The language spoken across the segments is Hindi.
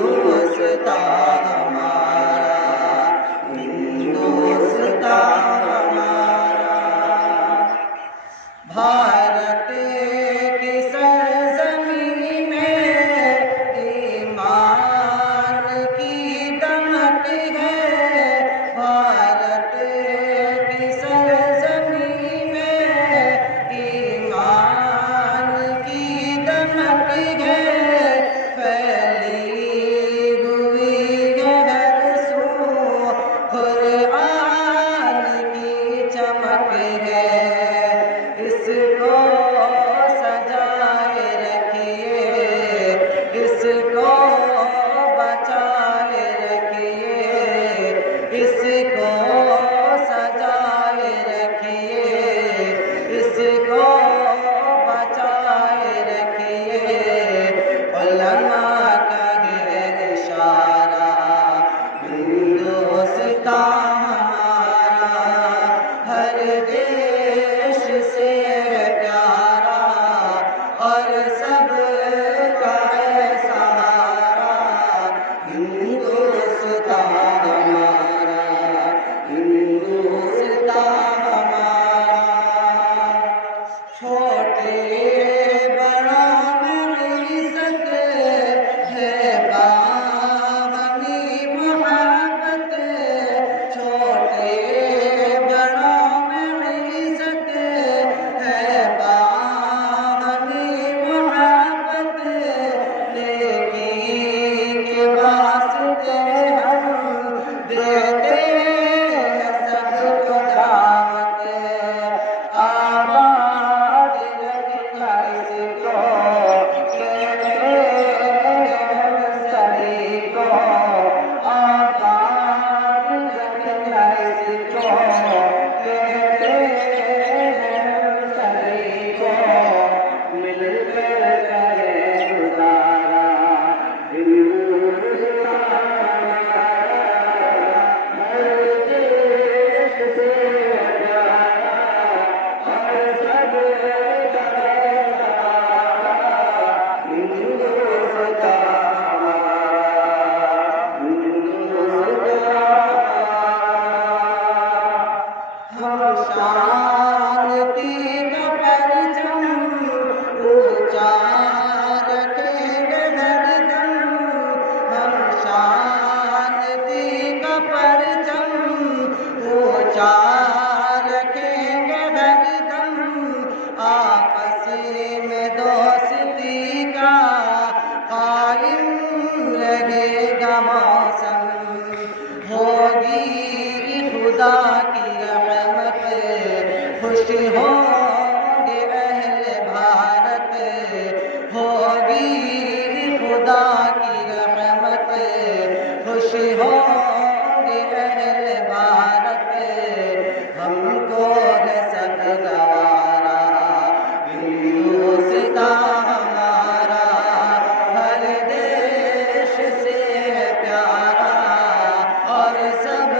हिंदुस्तान हमारा, हिंदुस्तान हमारा। भारत की सरजमीं में ईमान की दमक है। भारत की सरजमीं में ईमान की दमक है। फैली हुई है हर सू कुरान की चमक है। इसको सजाए रखिए, इसको बचाए रखिए, इसको सजाए रखिए, इसको बचाए रखिए। उलमा का है इशारा, हिंदुस्तान हमारा हर देश से प्यारा और सब का है सहारा। हिंदुस्तान हमारा, हिंदुस्तान हमारा। छोटे बड़ा में इज्जत है, बावनी मोहब्बत। छोटे बड़ा में इज्जत है, बावनी मोहब्बत। नेकी के वास्ते हम देते हैं सबको दावत। आबाद रखना इसको, कहते हैं सभी को। आबाद रखना इसको, कहते हैं सभी को। मिलकर करें गुजारा, हिंदुस्तान हर देश से प्यारा और सब का है सहारा। हिंदुस्तान हमारा, हिंदुस्तान। हम शांति का परचम ऊंचा रखेंगे हरदम। हम शांति का परचम ऊंचा रखेंगे हरदम। आपस में दोस्ती का कायम रहेगा मौसम। होगी खुदा की रहमत, खुश होंगे अहले भारत। होगी खुदा की रहमत, खुश होंगे अहले भारत। हमको है सब गवारा, हिंदुस्तान हमारा हर देश से प्यारा और सब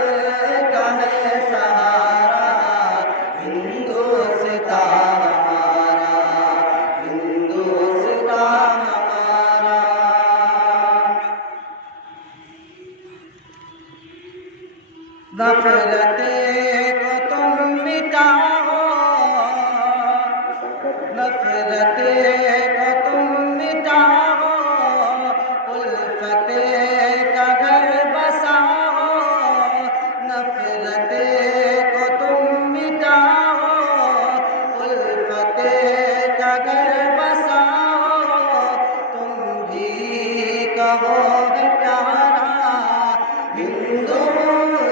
का है सहारा। हिंदुस्तान हमारा, हिंदुस्तान हमारा। नफरतें को तुम मिटाओ, नफरतें को तुम मिटाओ। उल्फतें का घर बसाओ, नफरतें को तुम मिटाओ। उल्फतें का घर बसाओ। तुम भी कहो है प्यारा हिंदुस्तान